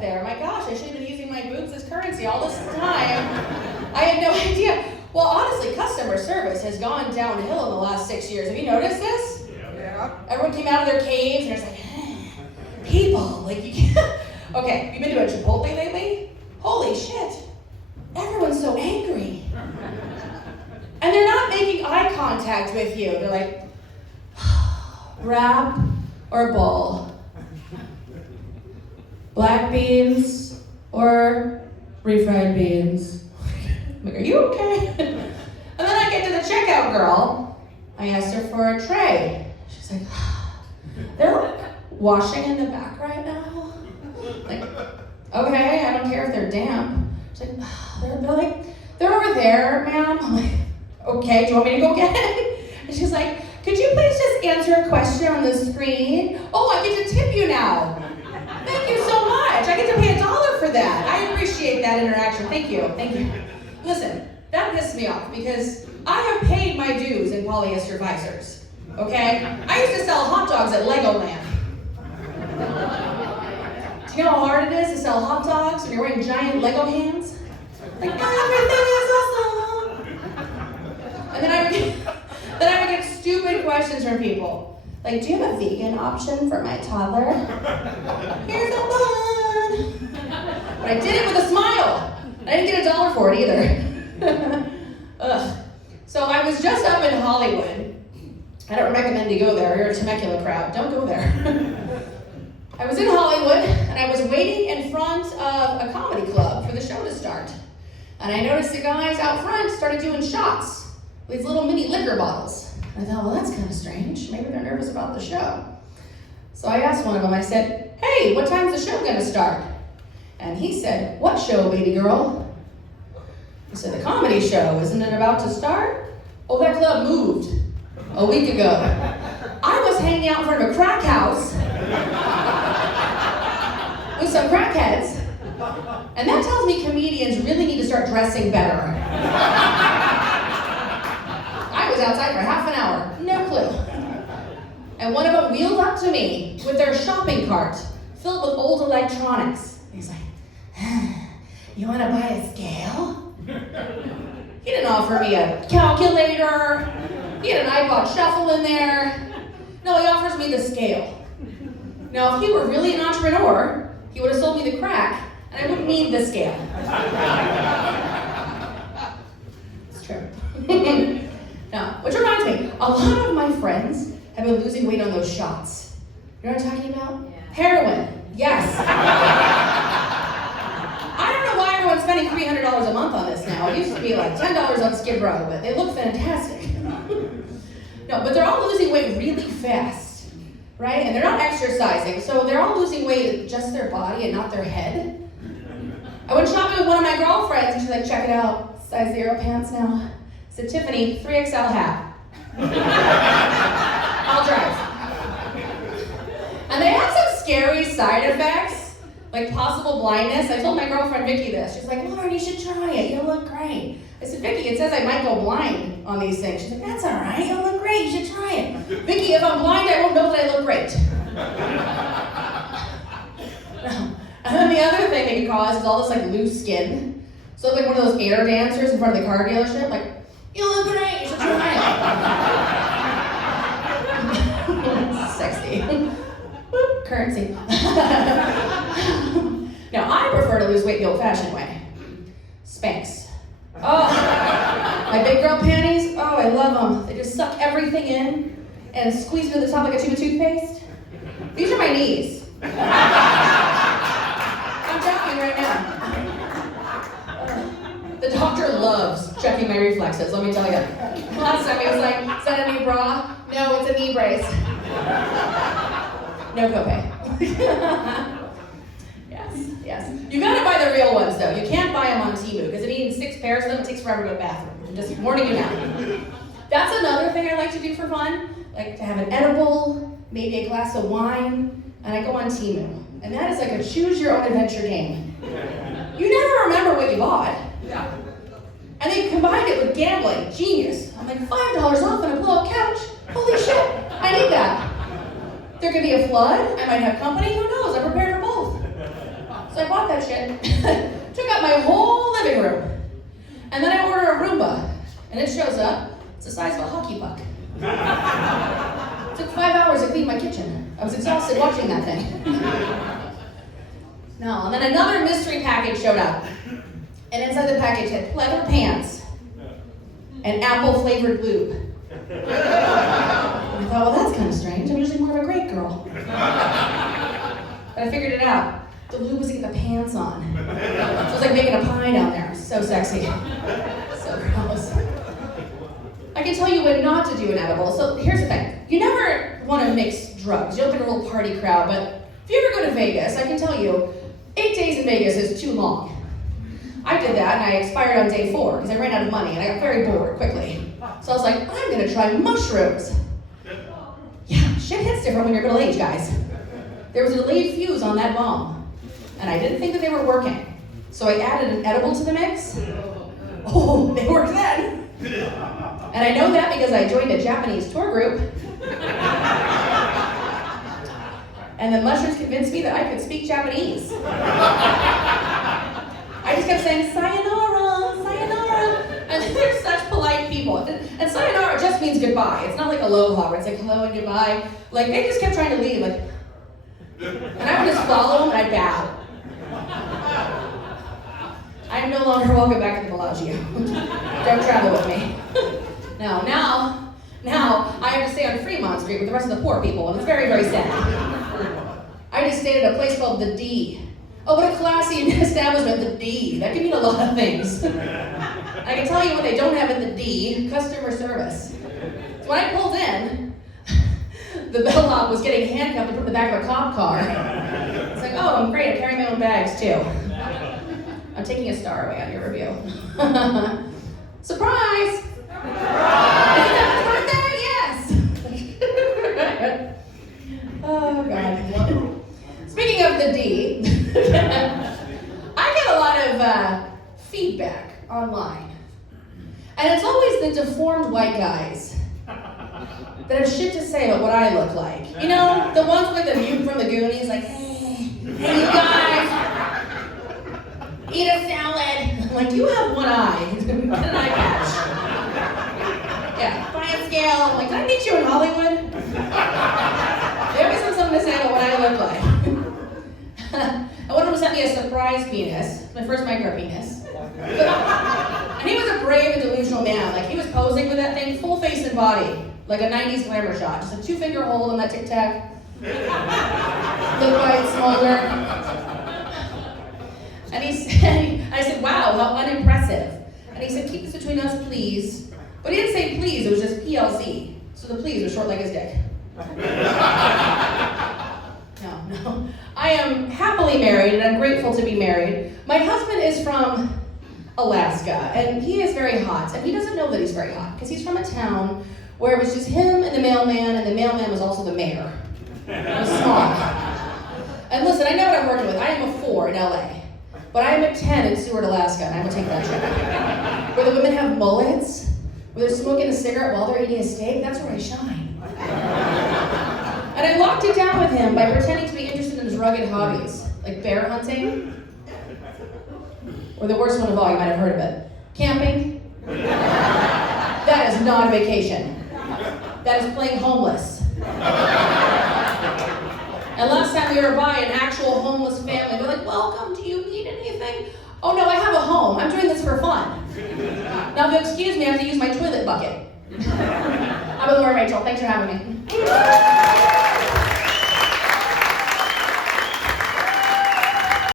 up there. My gosh, I should have been using my boobs as currency all this time. I had no idea. Well, honestly, customer service has gone downhill in the last 6 years. Have you noticed this? Yeah. Everyone came out of their caves and it's like, people, like you can't. Okay, you've been to a Chipotle lately? Holy shit. Everyone's so angry. And they're not making eye contact with you. They're like, wrap or bowl? Black beans or refried beans? I'm like, are you okay? And then I get to the checkout girl. I asked her for a tray. She's like, they're like washing in the back right now. Like, okay, I don't care if they're damp. She's like, they're over there, ma'am. I'm like, okay, do you want me to go get it? And she's like, could you please just answer a question on the screen? Oh, I get to tip you now. Thank you so much. I get to pay $1 for that. I appreciate that interaction. Thank you. Listen, that pissed me off because I have paid my dues in polyester visors, okay? I used to sell hot dogs at Legoland. Do you know how hard it is to sell hot dogs when you're wearing giant Lego hands? Like, everything is awesome. And then I would get stupid questions from people. Like, do you have a vegan option for my toddler? Here's a bun. But I did it with a smile. I didn't get $1 for it either. Ugh. So I was just up in Hollywood. I don't recommend you go there. You're a Temecula crowd. Don't go there. I was in Hollywood, and I was waiting in front of a comedy club for the show to start. And I noticed the guys out front started doing shots with these little mini liquor bottles. I thought, well, that's kind of strange. Maybe they're nervous about the show. So I asked one of them, I said, hey, what time's the show gonna start? And he said, what show, baby girl? I said, the comedy show. Isn't it about to start? Oh, that club moved a week ago. I was hanging out in front of a crack house with some crackheads. And that tells me comedians really need to start dressing better. I was outside for half an hour, no clue. And one of them wheeled up to me with their shopping cart filled with old electronics. He's like, you want to buy a scale? He didn't offer me a calculator. He had an iPod shuffle in there. No, he offers me the scale. Now, if he were really an entrepreneur, he would have sold me the crack, and I wouldn't need the scale. It's true. Now, which reminds me, a lot of my friends have been losing weight on those shots. You know what I'm talking about? Yeah. Heroin. Yes. I don't know why everyone's spending $300 a month on this now. It used to be like $10 on Skid Row, but they look fantastic. No, but they're all losing weight really fast, right? And they're not exercising, so they're all losing weight just their body and not their head. I went shopping with one of my girlfriends, and she's like, check it out, size 0 pants now. I said, Tiffany, 3XL hat. I'll drive. And they had some scary side effects, like possible blindness. I told my girlfriend Vicky this. She's like, Lauren, you should try it. You'll look great. I said, Vicky, it says I might go blind on these things. She's like, that's all right. You'll look great. You should try it. Vicky, if I'm blind, I won't know that I look great. And then the other thing they can cause is all this like loose skin. So it's like one of those air dancers in front of the car dealership. Like, you look great. You should try it. Sexy. Currency. Now, I prefer to lose weight the old-fashioned way. Spanx. Oh, my big girl panties. Oh, I love them. They just suck everything in and squeeze it to the top like a tube of toothpaste. These are my knees. I'm talking right now. The doctor loves checking my reflexes, let me tell you. Last time he was like, is that a new bra? No, it's a knee brace. No copay. Yes. You gotta buy the real ones though. You can't buy them on Temu because if you need 6 pairs of them, it takes forever to go to the bathroom. I'm just warning you now. That's another thing I like to do for fun. Like to have an edible, maybe a glass of wine, and I go on Temu. And that is like a choose your own adventure game. You never remember what you bought. Yeah. And they combined it with gambling. Genius. I'm like, $5 off on a blow-up couch? Holy shit, I need that. There could be a flood, I might have company, who knows? I'm prepared for both. So I bought that shit. Took up my whole living room. And then I order a Roomba, and it shows up. It's the size of a hockey puck. It took 5 hours to clean my kitchen. I was exhausted watching that thing. No, and then another mystery package showed up. And inside the package had pleather pants and apple-flavored lube. And I thought, well, that's kind of strange. I'm usually more of a great girl. But I figured it out. The lube was to get the pants on. So it was like making a pie down there. So sexy. So gross. I can tell you when not to do an edible. So here's the thing. You never want to mix drugs. You'll get a little party crowd, but if you ever go to Vegas, I can tell you, 8 days in Vegas is too long. I did that and I expired on day 4 because I ran out of money and I got very bored quickly. So I was like, I'm gonna try mushrooms. Yeah, shit hits different when you're middle aged, guys. There was a delayed fuse on that bomb. And I didn't think that they were working. So I added an edible to the mix. Oh, they worked then. And I know that because I joined a Japanese tour group. And the mushrooms convinced me that I could speak Japanese. I just kept saying, sayonara, sayonara. And they're such polite people. And sayonara just means goodbye. It's not like aloha, where it's like hello and goodbye. Like, they just kept trying to leave, like, and I would just follow them and I'd bow. I am no longer welcome back at the Bellagio. Don't travel with me. Now I have to stay on Fremont Street with the rest of the poor people, and it's very, very sad. I just stayed at a place called the D. Oh, what a classy establishment, the D. That can mean a lot of things. I can tell you what they don't have in the D, customer service. So when I pulled in, the bellhop was getting handcuffed and put in the back of a cop car. It's like, oh, I'm great, I'm carrying my own bags too. I'm taking a star away on your review. Surprise! Isn't that my birthday? Yes! Oh, God. Speaking of the D, I get a lot of feedback online. And it's always the deformed white guys that have shit to say about what I look like. You know, the ones with like the mute from the Goonies, like, hey you guys, eat a salad. I'm like, you have one eye. Get an eye patch. Yeah, fine scale. I'm like, can I meet you in Hollywood? They always have something to say about what I look like. And one of them sent me a surprise penis, my first micro penis. And he was a brave and delusional man. Like, he was posing with that thing, full face and body, like a 90s glamour shot. Just a 2-finger hold on that Tic Tac. Look quite smolder. And he said, I said, wow, how unimpressive. And he said, keep this between us, please. But he didn't say please, it was just PLZ. So the please was short like his dick. No. I am happily married and I'm grateful to be married. My husband is from Alaska and he is very hot. And he doesn't know that he's very hot because he's from a town where it was just him and the mailman was also the mayor. It was small. And listen, I know what I'm working with. I am a 4 in LA. But I am a 10 in Seward, Alaska, and I will take that job. Where the women have mullets, where they're smoking a cigarette while they're eating a steak, that's where I shine. And I locked it down with him by pretending to be interested in his rugged hobbies, like bear hunting, or the worst one of all, you might have heard of it, camping. That is not a vacation. That is playing homeless. And last time we were by an actual homeless family, they're like, welcome, do you need anything? Oh no, I have a home. I'm doing this for fun. Now if you'll excuse me, I have to use my toilet bucket. I'm Laura Rachael. Thanks for having me.